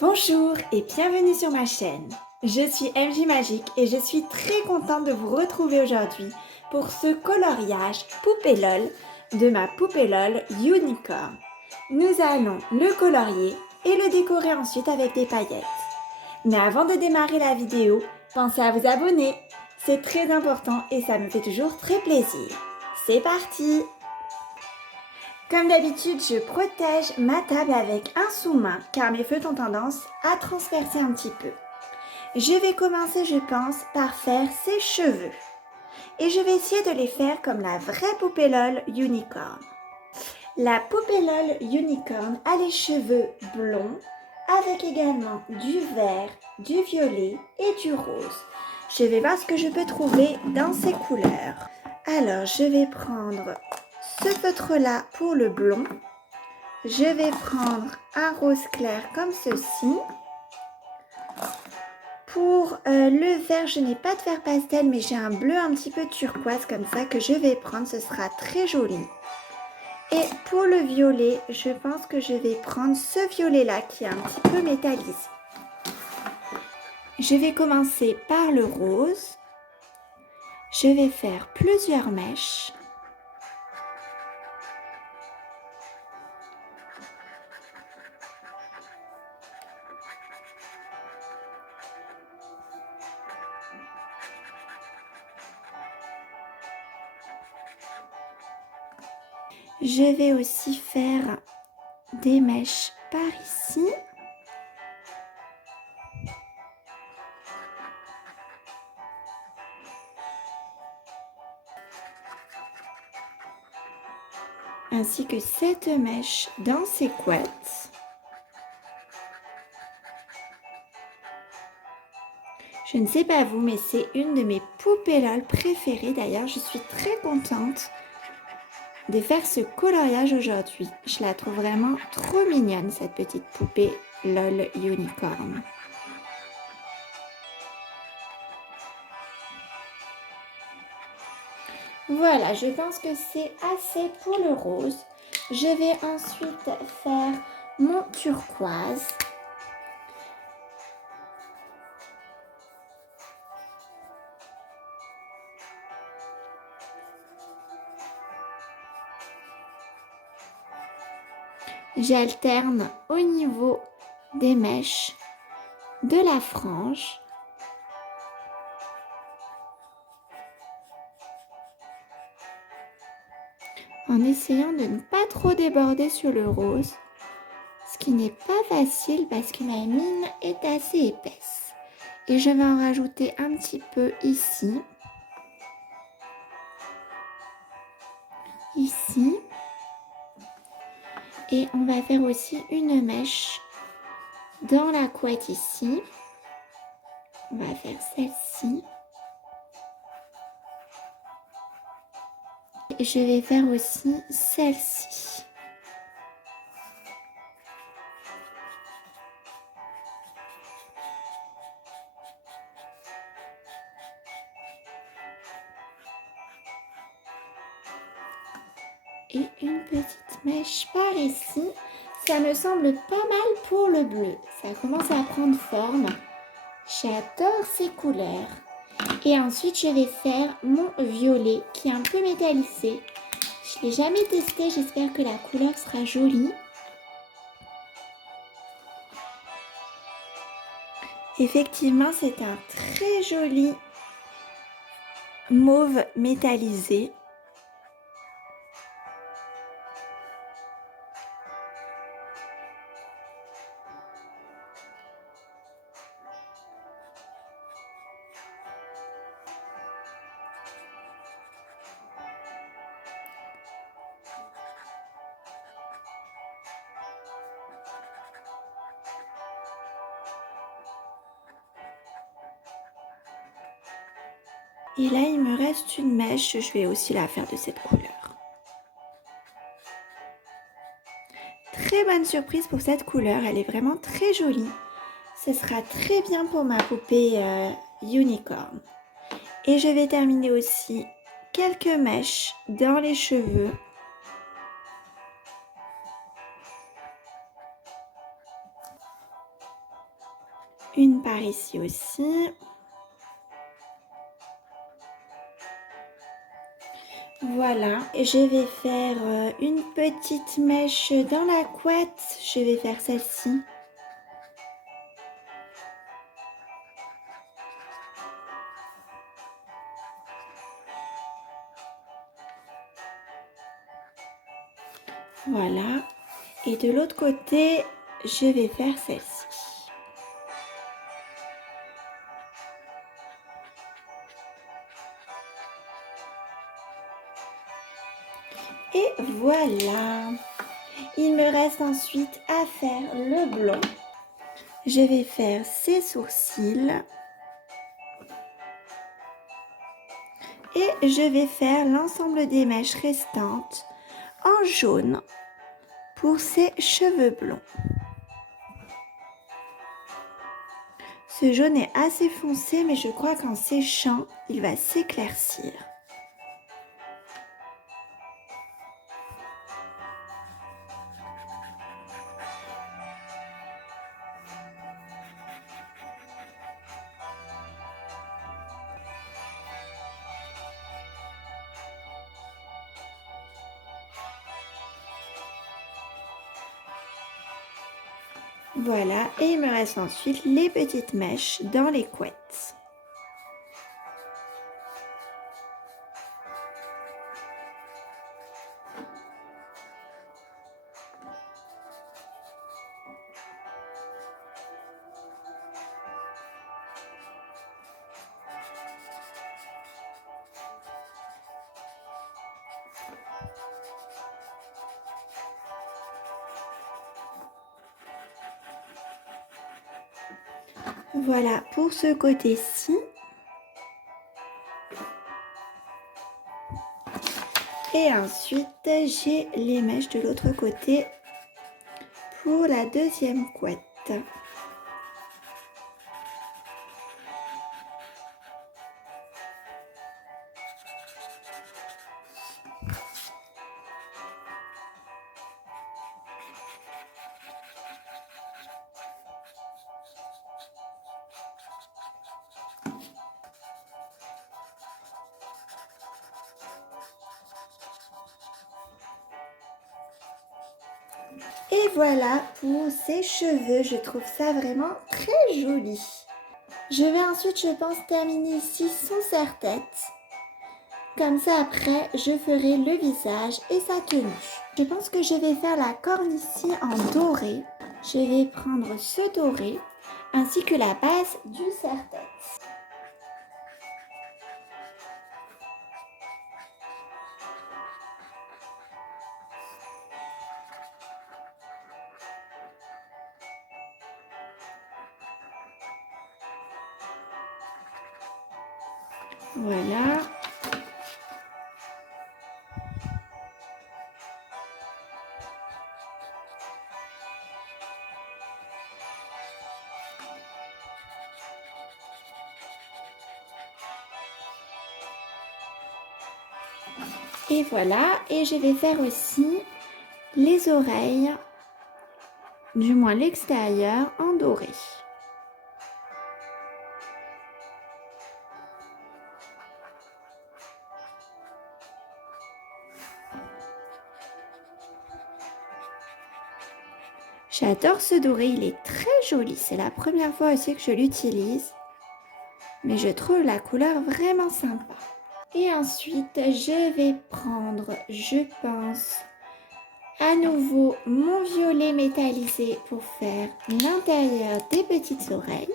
Bonjour et bienvenue sur ma chaîne. Je suis MJ Magique et je suis très contente de vous retrouver aujourd'hui pour ce coloriage poupée LOL de ma poupée LOL Unicorn. Nous allons le colorier et le décorer ensuite avec des paillettes. Mais avant de démarrer la vidéo, pensez à vous abonner. C'est très important et ça me fait toujours très plaisir. C'est parti! Comme d'habitude, je protège ma table avec un sous-main car mes feutres ont tendance à transpercer un petit peu. Je vais commencer, je pense, par faire ses cheveux. Et je vais essayer de les faire comme la vraie poupée LOL Unicorn. La poupée LOL Unicorn a les cheveux blonds avec également du vert, du violet et du rose. Je vais voir ce que je peux trouver dans ces couleurs. Alors, je vais prendre ce feutre-là pour le blond. Je vais prendre un rose clair comme ceci. Pour le vert, je n'ai pas de vert pastel, mais j'ai un bleu un petit peu turquoise comme ça que je vais prendre. Ce sera très joli. Et pour le violet, je pense que je vais prendre ce violet-là qui est un petit peu métallisé. Je vais commencer par le rose. Je vais faire plusieurs mèches. Je vais aussi faire des mèches par ici. Ainsi que cette mèche dans ses couettes. Je ne sais pas vous, mais c'est une de mes poupées LOL préférées. D'ailleurs, je suis très contente de faire ce coloriage aujourd'hui. Je la trouve vraiment trop mignonne, cette petite poupée LOL Unicorn. Voilà, je pense que c'est assez pour le rose. Je vais ensuite faire mon turquoise. J'alterne au niveau des mèches de la frange. En essayant de ne pas trop déborder sur le rose, ce qui n'est pas facile parce que ma mine est assez épaisse. Et je vais en rajouter un petit peu ici, ici, et on va faire aussi une mèche dans la couette ici. On va faire celle-ci. Et je vais faire aussi celle-ci. Et une petite mèche par ici. Ça me semble pas mal pour le bleu. Ça commence à prendre forme. J'adore ces couleurs. Et ensuite, je vais faire mon violet qui est un peu métallisé. Je ne l'ai jamais testé. J'espère que la couleur sera jolie. Effectivement, c'est un très joli mauve métallisé. Et là, il me reste une mèche. Je vais aussi la faire de cette couleur. Très bonne surprise pour cette couleur. Elle est vraiment très jolie. Ce sera très bien pour ma poupée Unicorn. Et je vais terminer aussi quelques mèches dans les cheveux. Une par ici aussi. Voilà, je vais faire une petite mèche dans la couette. Je vais faire celle-ci. Voilà. Et de l'autre côté, je vais faire celle-ci. Et voilà. Il me reste ensuite à faire le blond. Je vais faire ses sourcils. Et je vais faire l'ensemble des mèches restantes en jaune pour ses cheveux blonds. Ce jaune est assez foncé, mais je crois qu'en séchant, il va s'éclaircir. Voilà, et il me reste ensuite les petites mèches dans les couettes. Voilà pour ce côté-ci. Et ensuite, j'ai les mèches de l'autre côté pour la deuxième couette. Et voilà pour ses cheveux, je trouve ça vraiment très joli. Je vais ensuite, je pense, terminer ici son serre-tête. Comme ça, après, je ferai le visage et sa tenue. Je pense que je vais faire la corne ici en doré. Je vais prendre ce doré ainsi que la base du serre-tête. Voilà. Et voilà, et je vais faire aussi les oreilles, du moins l'extérieur, en doré. J'adore ce doré, il est très joli. C'est la première fois aussi que je l'utilise. Mais je trouve la couleur vraiment sympa. Et ensuite, je vais prendre, je pense, à nouveau mon violet métallisé pour faire l'intérieur des petites oreilles.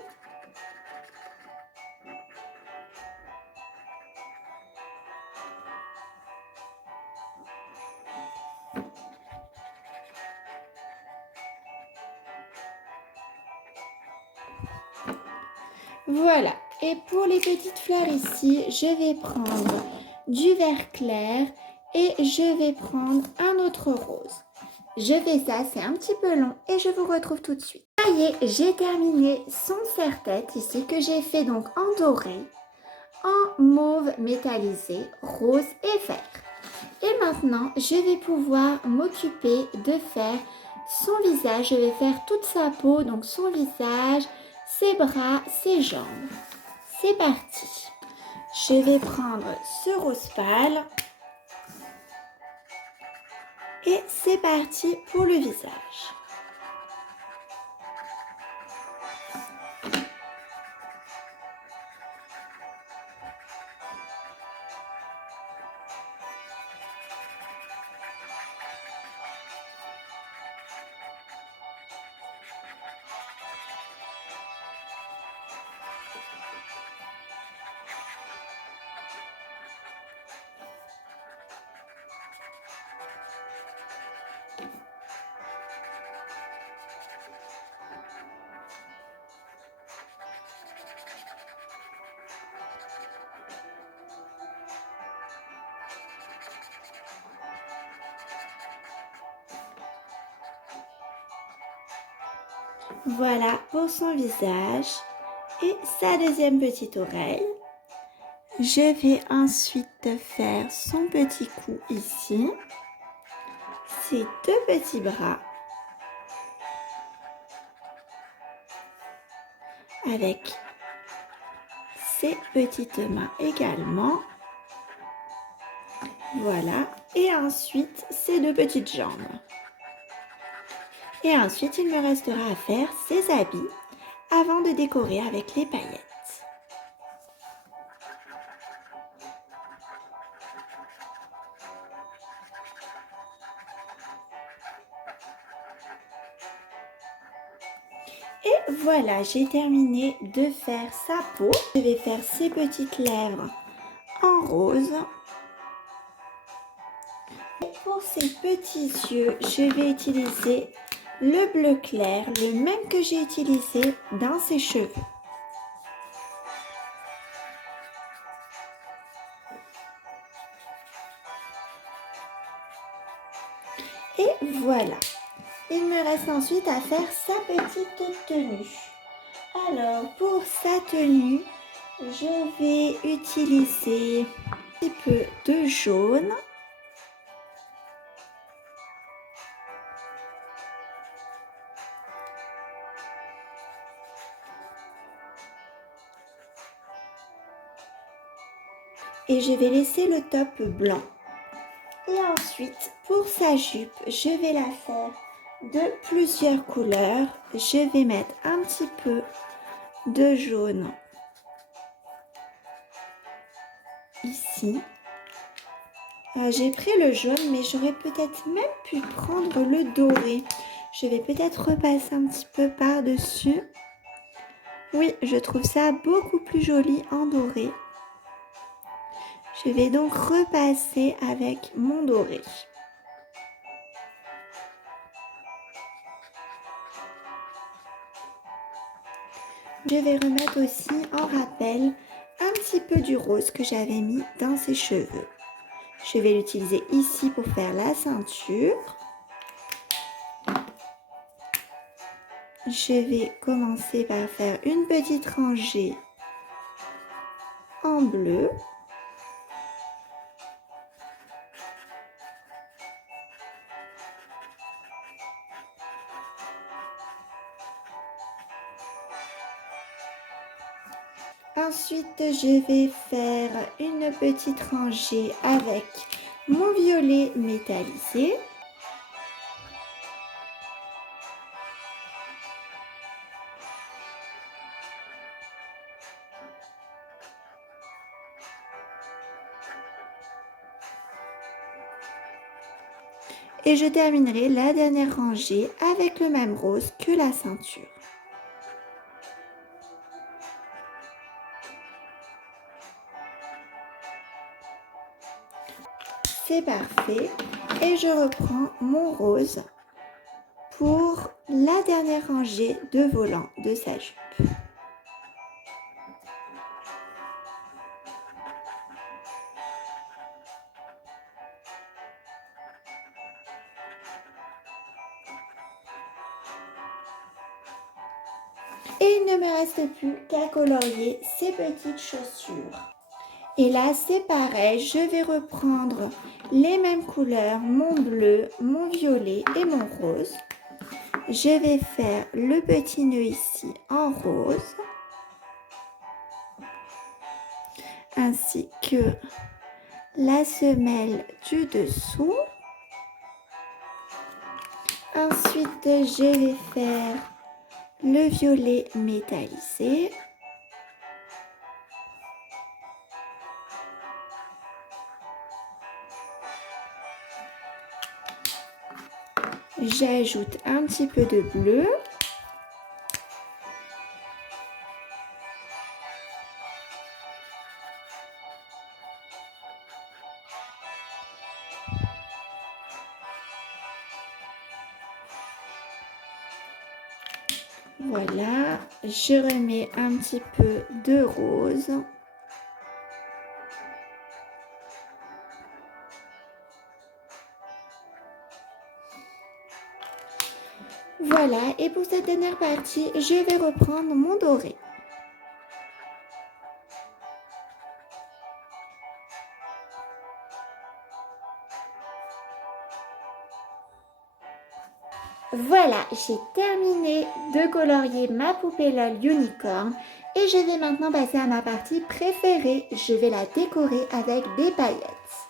Voilà, et pour les petites fleurs ici, je vais prendre du vert clair et je vais prendre un autre rose. Je fais ça, c'est un petit peu long et je vous retrouve tout de suite. Ça y est, j'ai terminé son serre-tête ici que j'ai fait donc en doré, en mauve métallisé, rose et vert. Et maintenant, je vais pouvoir m'occuper de faire son visage. Je vais faire toute sa peau, donc son visage, ses bras, ses jambes. C'est parti. Je vais prendre ce rose pâle. Et c'est parti pour le visage. Voilà pour son visage et sa deuxième petite oreille. Je vais ensuite faire son petit cou ici, ses deux petits bras, avec ses petites mains également. Voilà, et ensuite ses deux petites jambes. Et ensuite, il me restera à faire ses habits avant de décorer avec les paillettes. Et voilà, j'ai terminé de faire sa peau. Je vais faire ses petites lèvres en rose. Et pour ses petits yeux, je vais utiliser le bleu clair, le même que j'ai utilisé dans ses cheveux. Et voilà. Il me reste ensuite à faire sa petite tenue. Alors, pour sa tenue, je vais utiliser un petit peu de jaune. Et je vais laisser le top blanc. Et ensuite, pour sa jupe, je vais la faire de plusieurs couleurs. Je vais mettre un petit peu de jaune ici. J'ai pris le jaune, mais j'aurais peut-être même pu prendre le doré. Je vais peut-être repasser un petit peu par-dessus. Oui, je trouve ça beaucoup plus joli en doré. Je vais donc repasser avec mon doré. Je vais remettre aussi en rappel un petit peu du rose que j'avais mis dans ses cheveux. Je vais l'utiliser ici pour faire la ceinture. Je vais commencer par faire une petite rangée en bleu. Ensuite, je vais faire une petite rangée avec mon violet métallisé. Et je terminerai la dernière rangée avec le même rose que la ceinture. C'est parfait. Et je reprends mon rose pour la dernière rangée de volants de sa jupe. Et il ne me reste plus qu'à colorier ces petites chaussures. Et là, c'est pareil, je vais reprendre les mêmes couleurs, mon bleu, mon violet et mon rose. je vais faire le petit nœud ici en rose, ainsi que la semelle du dessous. Ensuite, je vais faire le violet métallisé. J'ajoute un petit peu de bleu. Voilà, je remets un petit peu de rose. Voilà, et pour cette dernière partie, je vais reprendre mon doré. Voilà, j'ai terminé de colorier ma poupée LOL Unicorn et je vais maintenant passer à ma partie préférée. Je vais la décorer avec des paillettes.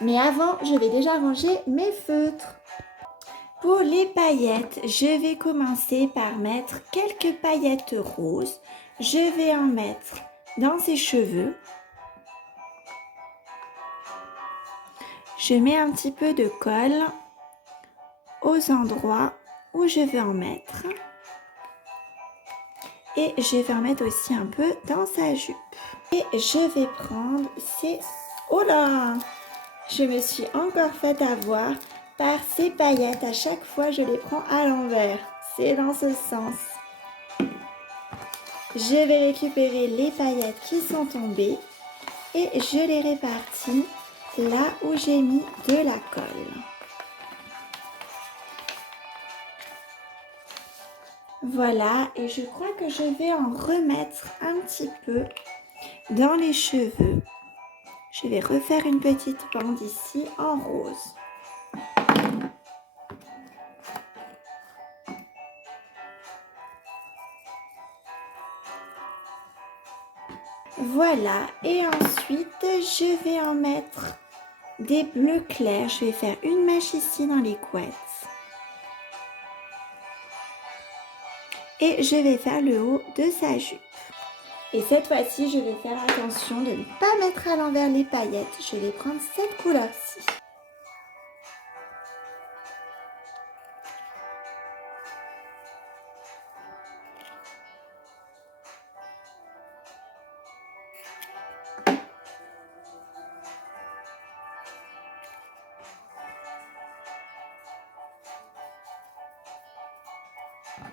Mais avant, je vais déjà ranger mes feutres. Pour les paillettes, je vais commencer par mettre quelques paillettes roses. Je vais en mettre dans ses cheveux. Je mets un petit peu de colle aux endroits où je veux en mettre. Et je vais en mettre aussi un peu dans sa jupe. Et je vais prendre ces... Oh là! Je me suis encore fait avoir par ces paillettes. À chaque fois, je les prends à l'envers. C'est dans ce sens. Je vais récupérer les paillettes qui sont tombées et je les répartis là où j'ai mis de la colle. Voilà, et je crois que je vais en remettre un petit peu dans les cheveux. Je vais refaire une petite bande ici en rose. Voilà, et ensuite je vais en mettre des bleus clairs. Je vais faire une mèche ici dans les couettes. Et je vais faire le haut de sa jupe. Et cette fois-ci, je vais faire attention de ne pas mettre à l'envers les paillettes. Je vais prendre cette couleur-ci.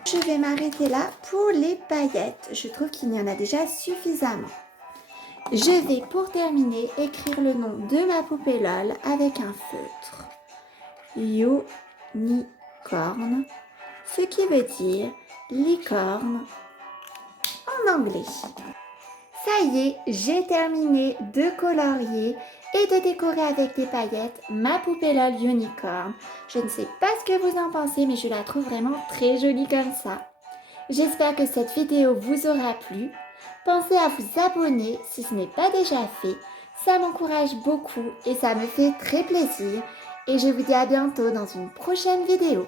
Je vais m'arrêter là pour les paillettes. Je trouve qu'il y en a déjà suffisamment. Je vais pour terminer écrire le nom de ma poupée LOL avec un feutre. Unicorn, ce qui veut dire licorne en anglais. Ça y est, j'ai terminé de colorier et de décorer avec des paillettes ma poupée LOL Unicorn. Je ne sais pas ce que vous en pensez, mais je la trouve vraiment très jolie comme ça. J'espère que cette vidéo vous aura plu. Pensez à vous abonner si ce n'est pas déjà fait. Ça m'encourage beaucoup et ça me fait très plaisir. Et je vous dis à bientôt dans une prochaine vidéo.